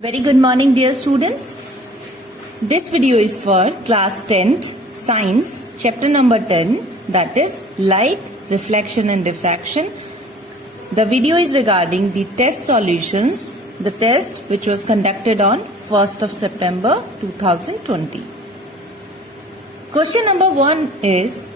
Very good morning, dear students. This video is for class 10th science chapter number 10, that is light, reflection and diffraction. The video is regarding the test solutions, the test which was conducted on 1st of September 2020. Question number 1 is,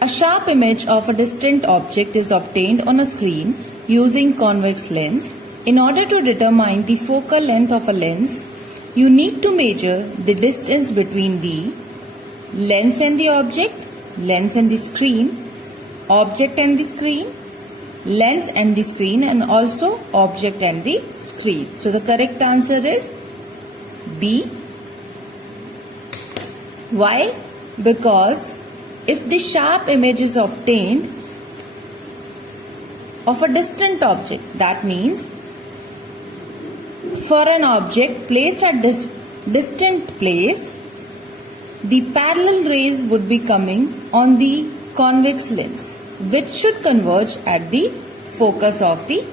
a sharp image of a distant object is obtained on a screen using convex lens. In order to determine the focal length of a lens, you need to measure the distance between the lens and the object, lens and the screen, object and the screen, lens and the screen, and also object and the screen. So the correct answer is B. Why? Because if the sharp image is obtained of a distant object, that means for an object placed at this distant place, the parallel rays would be coming on the convex lens, which should converge at the focus of the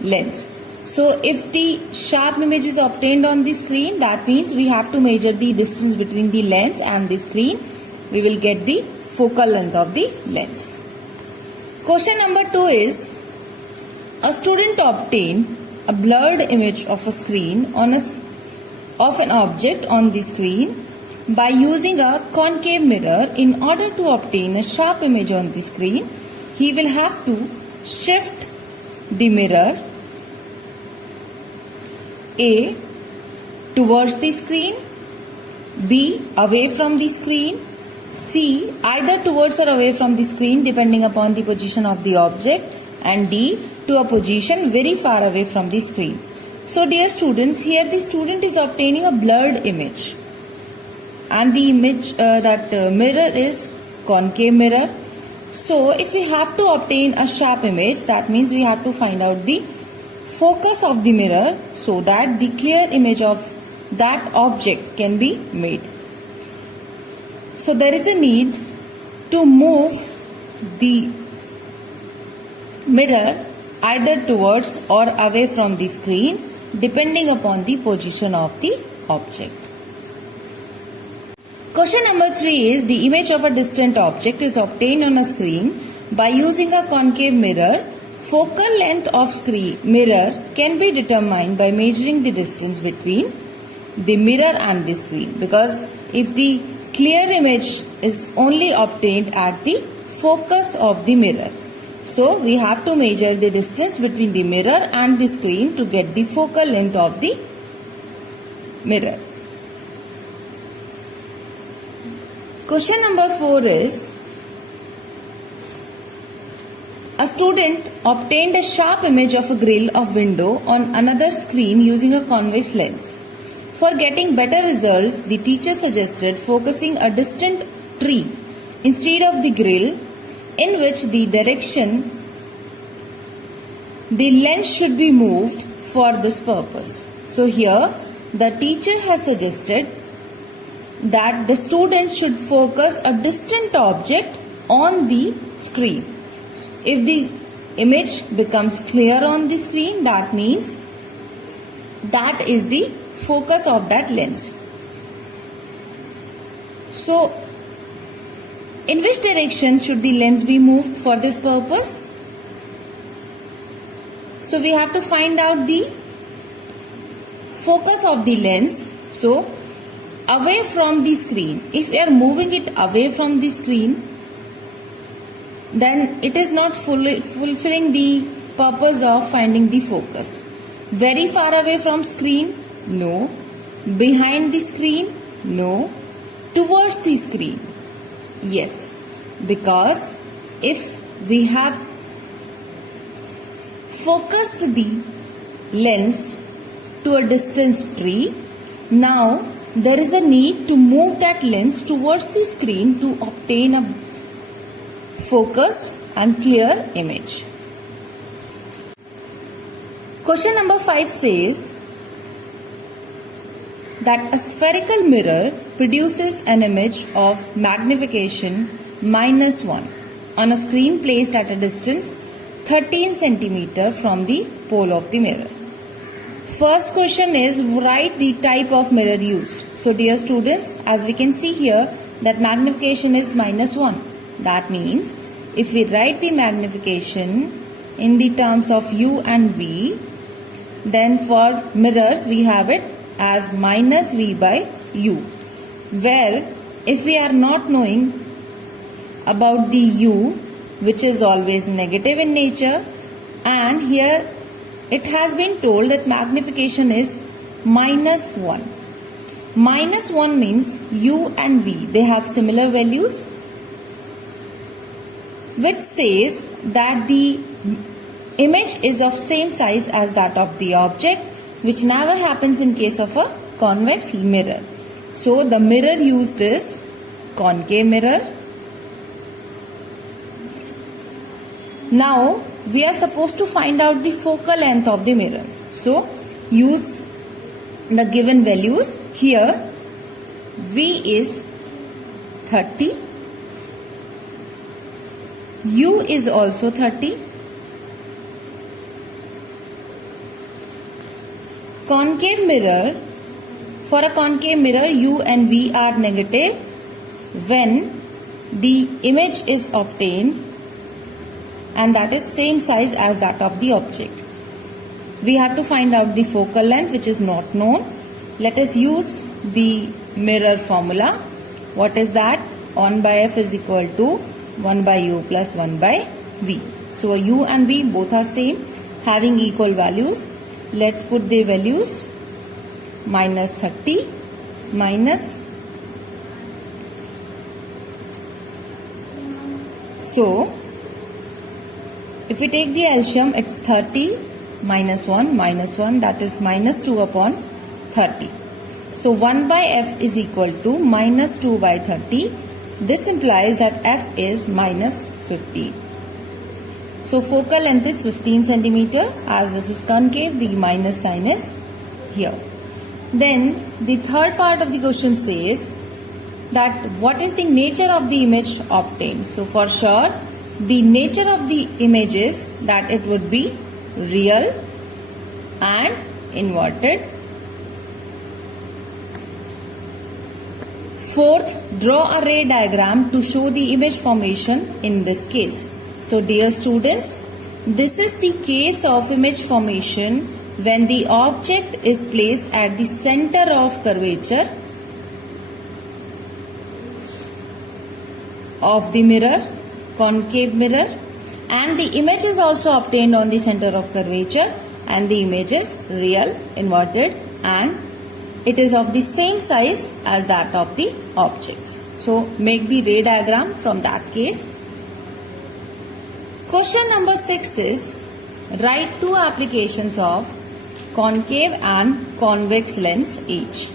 lens. So if the sharp image is obtained on the screen, that means we have to measure the distance between the lens and the screen. We will get the focal length of the lens. Question number 2 is, a student obtained a blurred image of a screen of an object on the screen by using a concave mirror. In order to obtain a sharp image on the screen, he will have to shift the mirror A towards the screen, B away from the screen, C either towards or away from the screen depending upon the position of the object, and D to a position very far away from the screen. So dear students, here the student is obtaining a blurred image, and the image mirror is concave mirror. So if we have to obtain a sharp image, that means we have to find out the focus of the mirror so that the clear image of that object can be made. So there is a need to move the mirror either towards or away from the screen depending upon the position of the object. Question number 3 is, the image of a distant object is obtained on a screen by using a concave mirror. Focal length of mirror can be determined by measuring the distance between the mirror and the screen, because if the clear image is only obtained at the focus of the mirror, so we have to measure the distance between the mirror and the screen to get the focal length of the mirror. Question number 4 is, a student obtained a sharp image of a grill of window on another screen using a convex lens. For getting better results, the teacher suggested focusing a distant tree instead of the grill, in which the direction the lens should be moved for this purpose. So here the teacher has suggested that the student should focus a distant object on the screen. If the image becomes clear on the screen, that means that is the focus of that lens. So in which direction should the lens be moved for this purpose? So we have to find out the focus of the lens. So away from the screen. If we are moving it away from the screen, then it is not fulfilling the purpose of finding the focus. Very far away from screen? No. Behind the screen? No. Towards the screen? Yes, because if we have focused the lens to a distant tree, now there is a need to move that lens towards the screen to obtain a focused and clear image. Question number 5 says that a spherical mirror produces an image of magnification -1 on a screen placed at a distance 13 cm from the pole of the mirror. First question is write the type of mirror used. So dear students, as we can see here that magnification is -1. That means if we write the magnification in the terms of U and V, then for mirrors we have it as -V by U. Where if we are not knowing about the U, which is always negative in nature, and here it has been told that magnification is -1. -1 means U and V, they have similar values, which says that the image is of same size as that of the object, which never happens in case of a convex mirror. So the mirror used is concave mirror. Now we are supposed to find out the focal length of the mirror. So use the given values. Here V is 30, U is also 30, concave mirror, for a concave mirror U and V are negative when the image is obtained and that is same size as that of the object. We have to find out the focal length, which is not known. Let us use the mirror formula. What is that? 1 by F is equal to 1 by U plus 1 by V. So U and V both are same, having equal values. Let's put the values. -30 minus. So if we take the LCM, it's 30 minus 1, that is -2 upon 30. So 1 by F is equal to -2 by 30. This implies that F is -15. So focal length is 15 centimeter. As this is concave, the minus sign is here. Then the third part of the question says that what is the nature of the image obtained. So for sure, the nature of the image is that it would be real and inverted. Fourth, draw a ray diagram to show the image formation in this case. So dear students, this is the case of image formation when the object is placed at the center of curvature of the mirror, concave mirror, and the image is also obtained on the center of curvature and the image is real, inverted, and it is of the same size as that of the object. So make the ray diagram from that case. Question number 6 is write two applications of concave and convex lens each.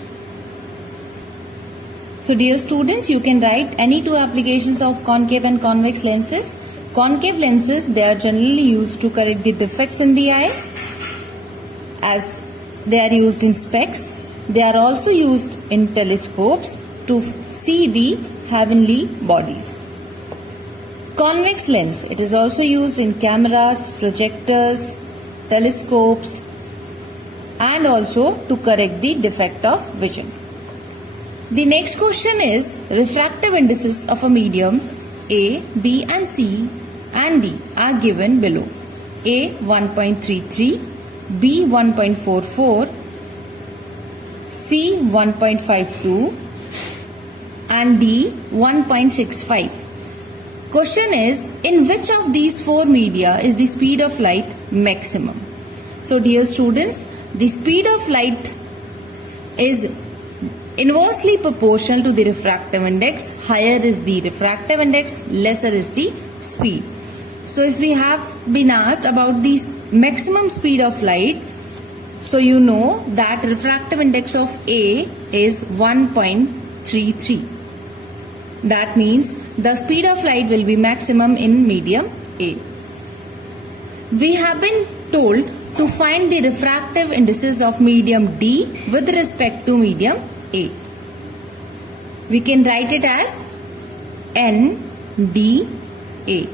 So dear students, you can write any two applications of concave and convex lenses. Concave lenses, they are generally used to correct the defects in the eye, as they are used in specs. They are also used in telescopes to see the heavenly bodies. Convex lens, it is also used in cameras, projectors, telescopes, and also to correct the defect of vision. The next question is refractive indices of a medium A, B and C and D are given below. A 1.33, B 1.44, C 1.52 and D 1.65. Question is, in which of these four media is the speed of light maximum? So dear students, the speed of light is inversely proportional to the refractive index. Higher is the refractive index, lesser is the speed. So if we have been asked about the maximum speed of light, so you know that refractive index of A is 1.33. That means the speed of light will be maximum in medium A. We have been told to find the refractive indices of medium D with respect to medium A. We can write it as NDA.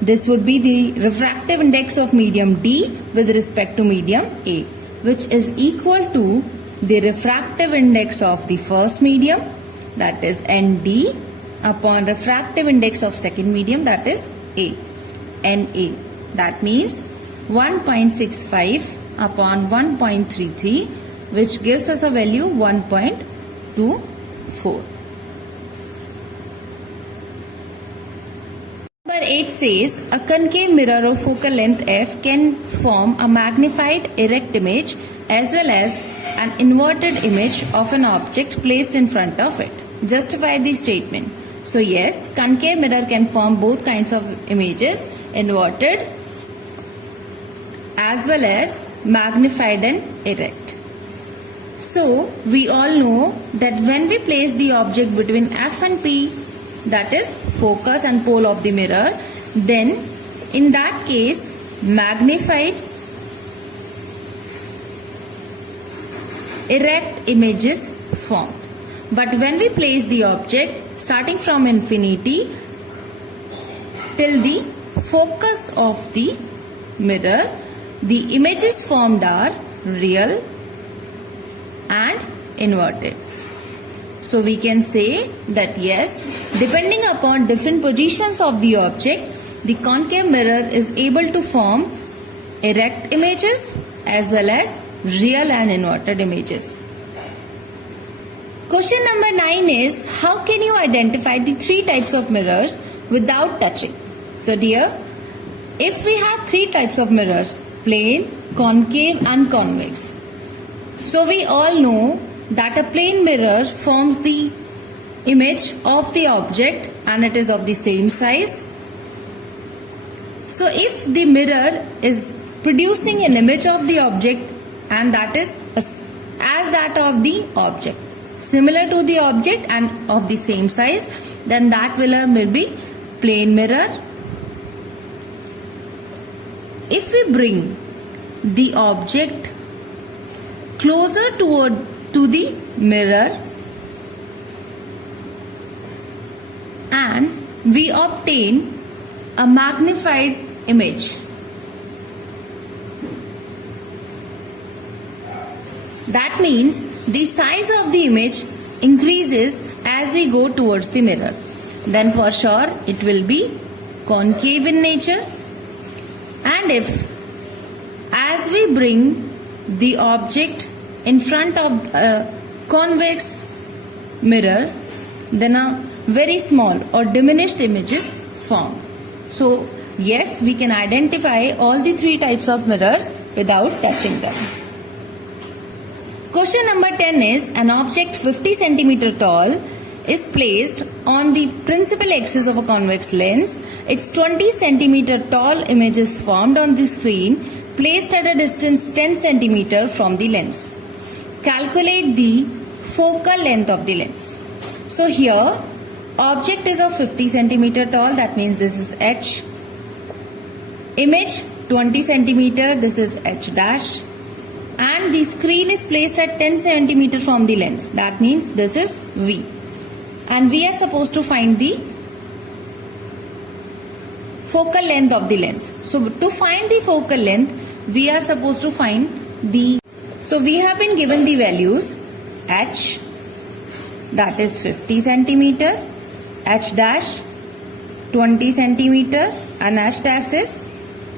This would be the refractive index of medium D with respect to medium A. which is equal to the refractive index of the first medium, that is ND, upon refractive index of second medium, that is A, NA. That means 1.65 upon 1.33, which gives us a value 1.24. Number 8 says a concave mirror of focal length f can form a magnified erect image as well as an inverted image of an object placed in front of it. Justify the statement. So yes, concave mirror can form both kinds of images, inverted as well as magnified and erect. So we all know that when we place the object between F and P, that is focus and pole of the mirror, then in that case magnified erect image is formed. But when we place the object starting from infinity till the focus of the mirror, the images formed are real and inverted. So we can say that yes, depending upon different positions of the object, the concave mirror is able to form erect images as well as real and inverted images. Question number 9 is, how can you identify the three types of mirrors without touching? So dear, if we have three types of mirrors, plane, concave and convex. So we all know that a plane mirror forms the image of the object and it is of the same size. So if the mirror is producing an image of the object and that is as that of the object, similar to the object and of the same size, then that mirror will be plane mirror. If we bring the object closer to the mirror and we obtain a magnified image, that means the size of the image increases as we go towards the mirror, then for sure it will be concave in nature. And if as we bring the object in front of a convex mirror, then a very small or diminished image is formed. So yes, we can identify all the three types of mirrors without touching them. Question number 10 is, an object 50 cm tall is placed on the principal axis of a convex lens. Its 20 cm tall image is formed on the screen placed at a distance 10 cm from the lens. Calculate the focal length of the lens. So here object is of 50 cm tall, that means this is H. Image 20 cm, this is H dash. And the screen is placed at 10 cm from the lens, that means this is V. And we are supposed to find the focal length of the lens. So to find the focal length, we are supposed to find the, so we have been given the values H, that is 50 centimeter, H dash 20 centimeter and H dash is,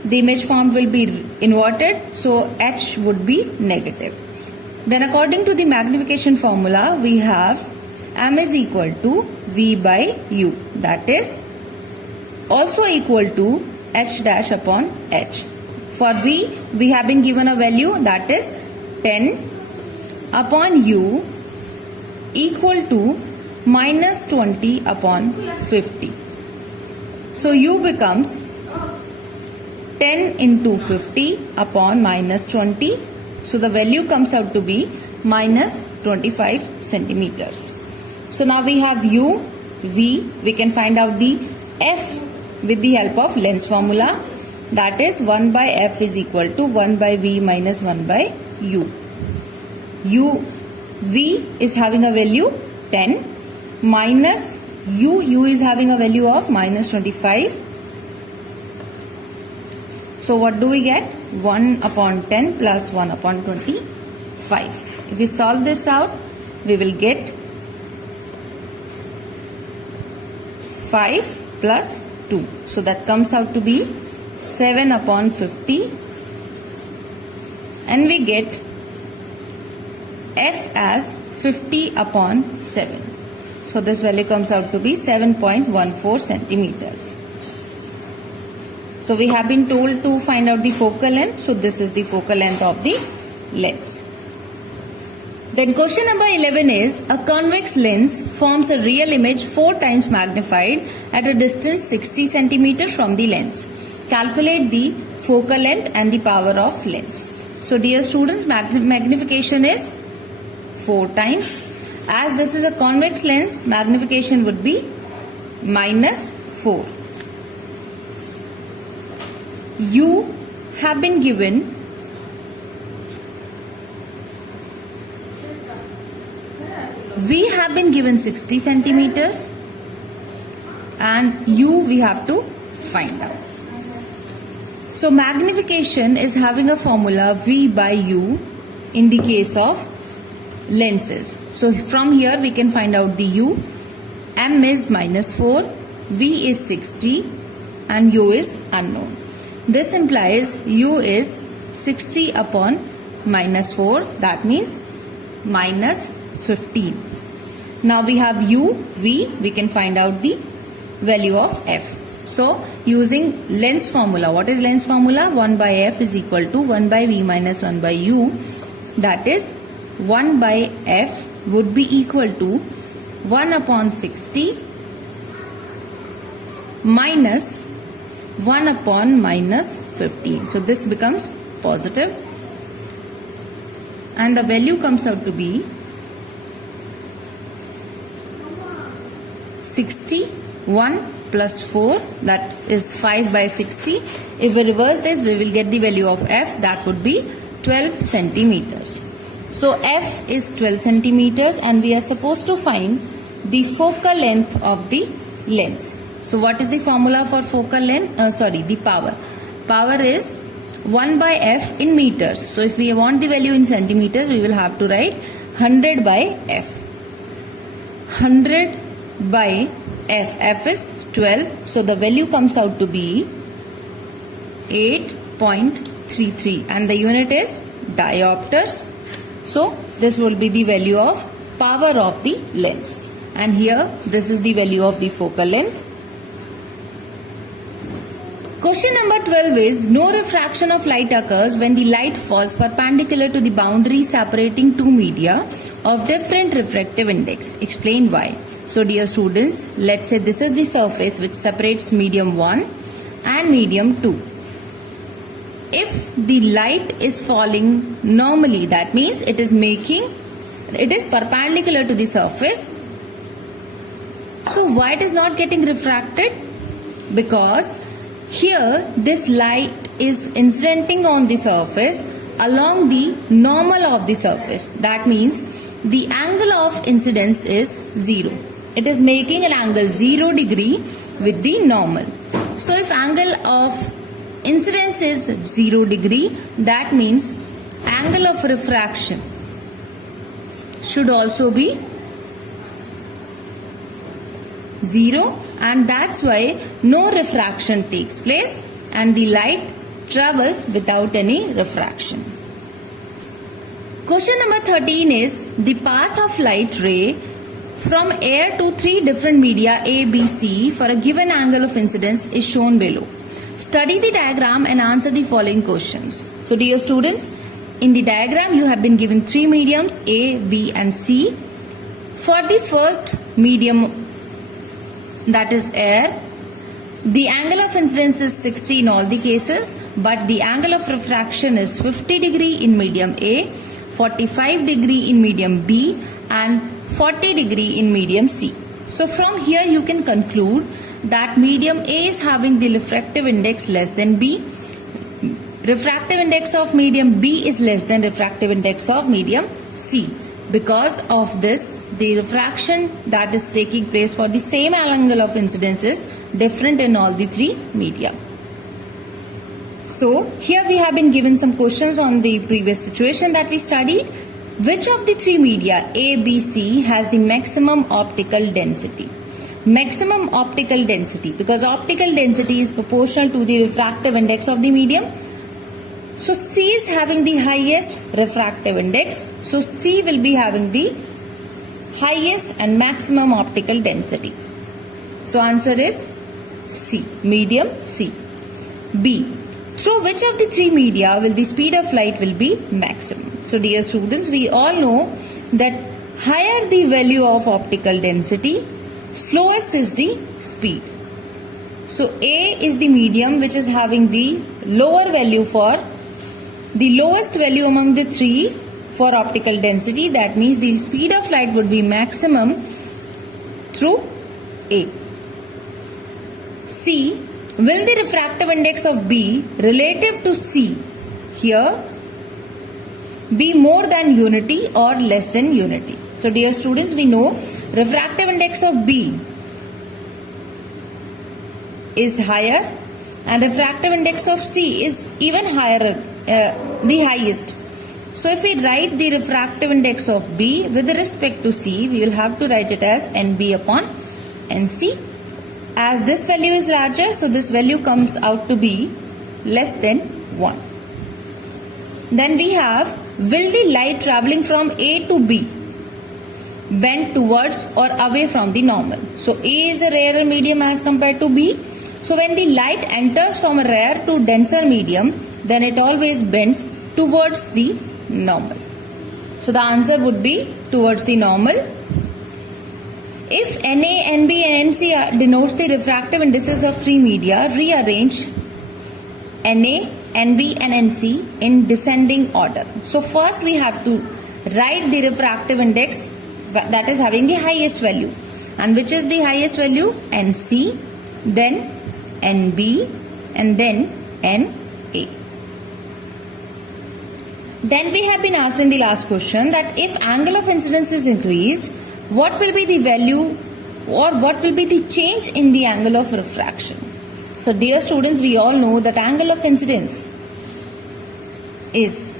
the image formed will be inverted, so H would be negative. Then according to the magnification formula, we have M is equal to V by U, that is also equal to H dash upon H. For V, we have been given a value, that is 10 upon U equal to minus 20 upon 50. So U becomes 10 into 50 upon minus 20. So the value comes out to be minus 25 centimeters. So now we have U, V. We can find out the F with the help of lens formula. That is 1 by F is equal to 1 by V minus 1 by U. V is having a value 10 minus U is having a value of minus 25. So what do we get? 1 upon 10 plus 1 upon 25. If we solve this out, we will get 5 plus 2. So that comes out to be 7 upon 50. And we get F as 50 upon 7. So this value comes out to be 7.14 centimeters. So we have been told to find out the focal length. So this is the focal length of the lens. Then question number 11 is, a convex lens forms a real image 4 times magnified at a distance 60 centimeters from the lens. Calculate the focal length and the power of lens. So dear students, magnification is 4 times. As this is a convex lens, magnification would be -4. You have been given we have been given 60 centimeters and we have to find out. So magnification is having a formula V by U in the case of lenses. So from here we can find out the U. M is -4, V is 60 and U is unknown. This implies U is 60 upon -4, that means -15. Now we have U, V, we can find out the value of F. So using lens formula, what is lens formula? 1 by F is equal to 1 by V minus 1 by U. That is 1 by F would be equal to 1 upon 60 minus 1 upon -15. So this becomes positive and the value comes out to be 61 plus 4, that is 5 by 60. If we reverse this, we will get the value of F, that would be 12 centimeters. So F is 12 centimeters and we are supposed to find the focal length of the lens. So what is the formula for focal length? The power. Power is 1 by F in meters. So if we want the value in centimeters, we will have to write 100 by F. 100 by F. F is 12. So the value comes out to be 8.33 and the unit is diopters. So this will be the value of power of the lens. And here this is the value of the focal length. Question number 12 is, no refraction of light occurs when the light falls perpendicular to the boundary separating two media of different refractive index. Explain why. So dear students, let's say this is the surface which separates medium 1 and medium 2. If the light is falling normally, that means it is perpendicular to the surface. So why it is not getting refracted? Because here this light is incidenting on the surface along the normal of the surface. That means the angle of incidence is 0. It is making an angle 0 degree with the normal. So if angle of incidence is 0 degree, that means angle of refraction should also be 0, and that's why no refraction takes place and the light travels without any refraction. Question number 13 is, the path of light ray from air to 3 different media A, B, C for a given angle of incidence is shown below. Study the diagram and answer the following questions. So dear students, in the diagram you have been given 3 mediums A, B and C. For the first medium, that is air, the angle of incidence is 60 in all the cases, but the angle of refraction is 50 degree in medium A, 45 degree in medium B and 40 degree in medium C. So from here you can conclude that medium A is having the refractive index less than B. Refractive index of medium B is less than refractive index of medium C. Because of this, the refraction that is taking place for the same angle of incidence is different in all the 3 media. So here we have been given some questions on the previous situation that we studied. Which of the three media A, B, C has the maximum optical density? Maximum optical density, because optical density is proportional to the refractive index of the medium. So C is having the highest refractive index. So C will be having the highest and maximum optical density. So answer is C, medium C. B, through which of the three media will the speed of light will be maximum? So dear students, we all know that higher the value of optical density, slowest is the speed. So A is the medium which is having the lower value for the lowest value among the three for optical density. That means the speed of light would be maximum through A. C, will the refractive index of B relative to C here be more than unity or less than unity? So dear students, we know refractive index of B is higher and refractive index of C is even higher, the highest. So if we write the refractive index of B with respect to C, we will have to write it as NB upon NC. As this value is larger, so this value comes out to be less than 1. Then we have, will the light traveling from A to B bend towards or away from the normal? So A is a rarer medium as compared to B. So when the light enters from a rare to denser medium, then it always bends towards the normal. So the answer would be towards the normal. If Na, Nb and Nc denotes the refractive indices of three media, rearrange Na, Nb and Nc in descending order. So first we have to write the refractive index that is having the highest value. And which is the highest value? Nc, then Nb and then Na. Then we have been asked in the last question that if angle of incidence is increased, what will be the value or what will be the change in the angle of refraction? So dear students, we all know that angle of incidence is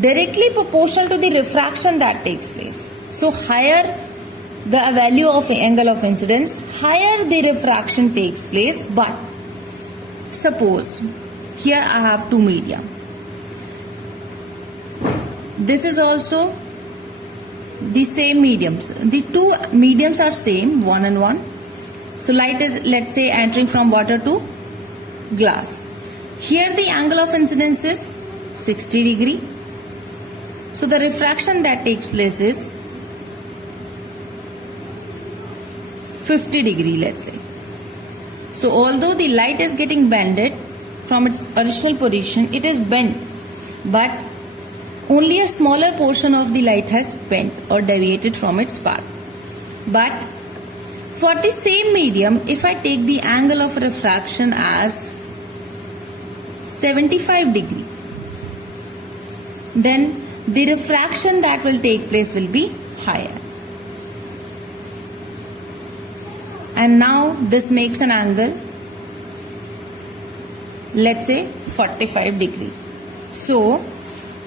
directly proportional to the refraction that takes place. So higher the value of angle of incidence, higher the refraction takes place. But suppose here I have two media. This is also the same mediums. The two mediums are same, 1 and 1. So light is, let's say, entering from water to glass. Here the angle of incidence is 60 degree. So the refraction that takes place is 50 degree, let's say. So although the light is getting bended from its original position, it is bent, but only a smaller portion of the light has bent or deviated from its path. But for the same medium, if I take the angle of refraction as 75 degree, then the refraction that will take place will be higher. And now this makes an angle, let's say 45 degree. So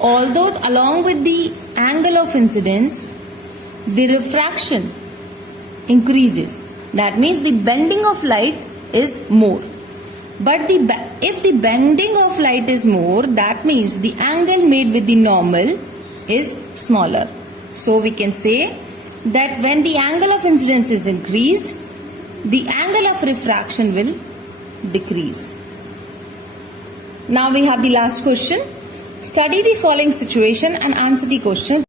although along with the angle of incidence, the refraction increases. That means the bending of light is more. But if the bending of light is more, that means the angle made with the normal is smaller. So we can say that when the angle of incidence is increased, the angle of refraction will decrease. Now we have the last question. Study the following situation and answer the questions.